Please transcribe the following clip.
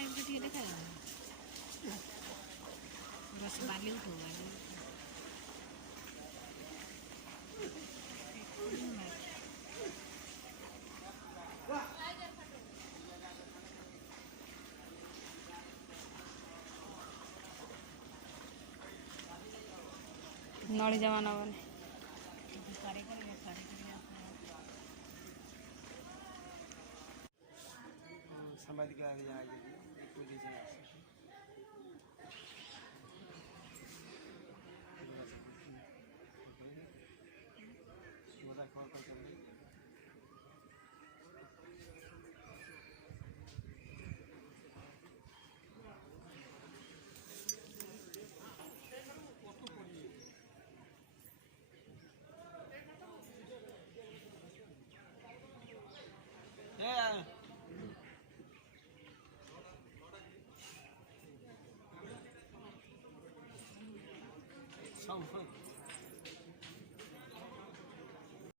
type का दिया देखा रस बाली उठो नड़ी जमाना बने संभाल के आगे जाएगी कोई रीजन आ सकती मजा कॉल कर कर सब